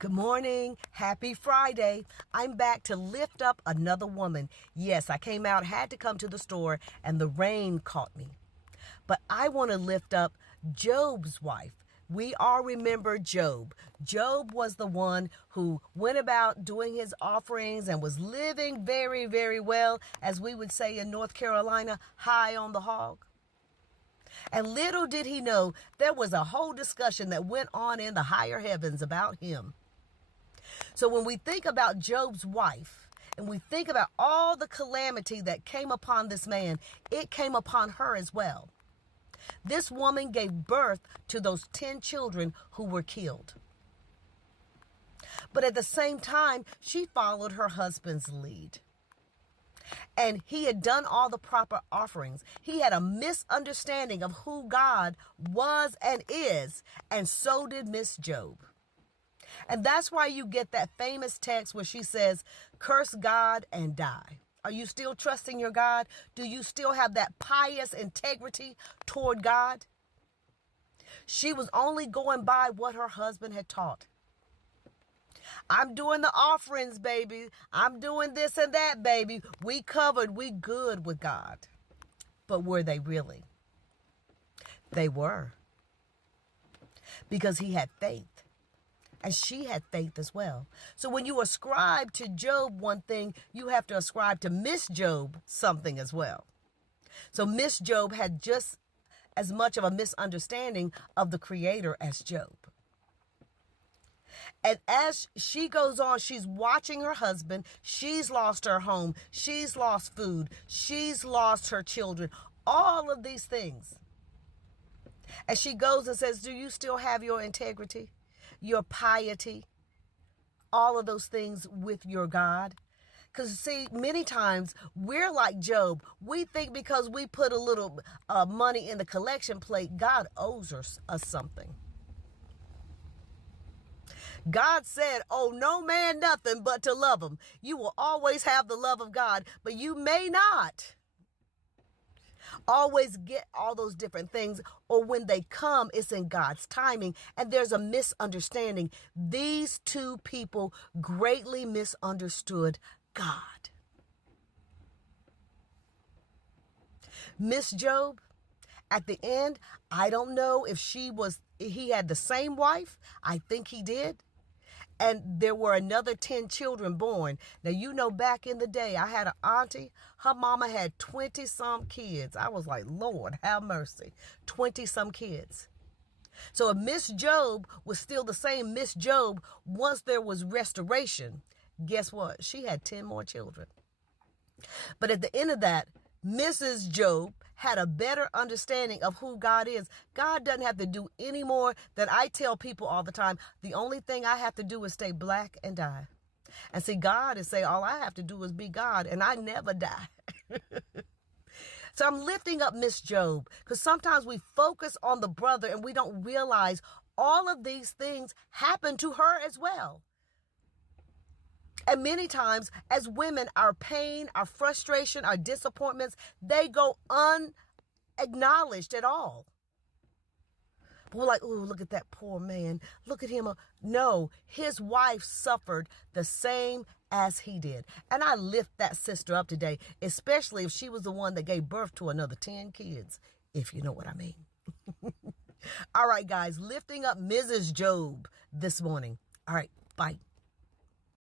Good morning. Happy Friday. I'm back to lift up another woman. Yes, I came out, had to come to the store, and the rain caught me. But I want to lift up Job's wife. We all remember Job. Job was the one who went about doing his offerings and was living very, very well, as we would say in North Carolina, high on the hog. And little did he know there was a whole discussion that went on in the higher heavens about him. So when we think about Job's wife and we think about all the calamity that came upon this man, it came upon her as well. This woman gave birth to those 10 children who were killed. But at the same time, she followed her husband's lead. And he had done all the proper offerings. He had a misunderstanding of who God was and is, and so did Miss Job. And that's why you get that famous text where she says, curse God and die. Are you still trusting your God? Do you still have that pious integrity toward God? She was only going by what her husband had taught. I'm doing the offerings, baby. I'm doing this and that, baby. We covered. We good with God. But were they really? They were. Because he had faith. And she had faith as well. So when you ascribe to Job one thing, you have to ascribe to Miss Job something as well. So Miss Job had just as much of a misunderstanding of the Creator as Job. And as she goes on, she's watching her husband. She's lost her home. She's lost food. She's lost her children. All of these things. And she goes and says, do you still have your integrity? Your piety, all of those things with your God? Because see, many times we're like Job. We think because we put a little money in the collection plate, God owes us something. God said, oh, no man nothing but to love him. You will always have the love of God, but you may not always get all those different things, or when they come, it's in God's timing, and there's a misunderstanding. These two people greatly misunderstood God. Miss Job, at the end, I don't know if he had the same wife. I think he did. And there were another 10 children born. Now, you know, back in the day, I had an auntie. Her mama had 20 some kids. I was like, Lord, have mercy. 20 some kids. So if Miss Job was still the same Miss Job, once there was restoration, guess what? She had 10 more children. But at the end of that, Mrs. Job had a better understanding of who God is. God doesn't have to do any more than I tell people all the time. The only thing I have to do is stay black and die. And see, God is saying all I have to do is be God, and I never die. So I'm lifting up Miss Job, because sometimes we focus on the brother and we don't realize all of these things happened to her as well. And many times as women, our pain, our frustration, our disappointments, they go unacknowledged at all. We're like, oh, look at that poor man. Look at him. No, his wife suffered the same as he did. And I lift that sister up today, especially if she was the one that gave birth to another 10 kids, if you know what I mean. All right, guys, lifting up Mrs. Job this morning. All right, bye.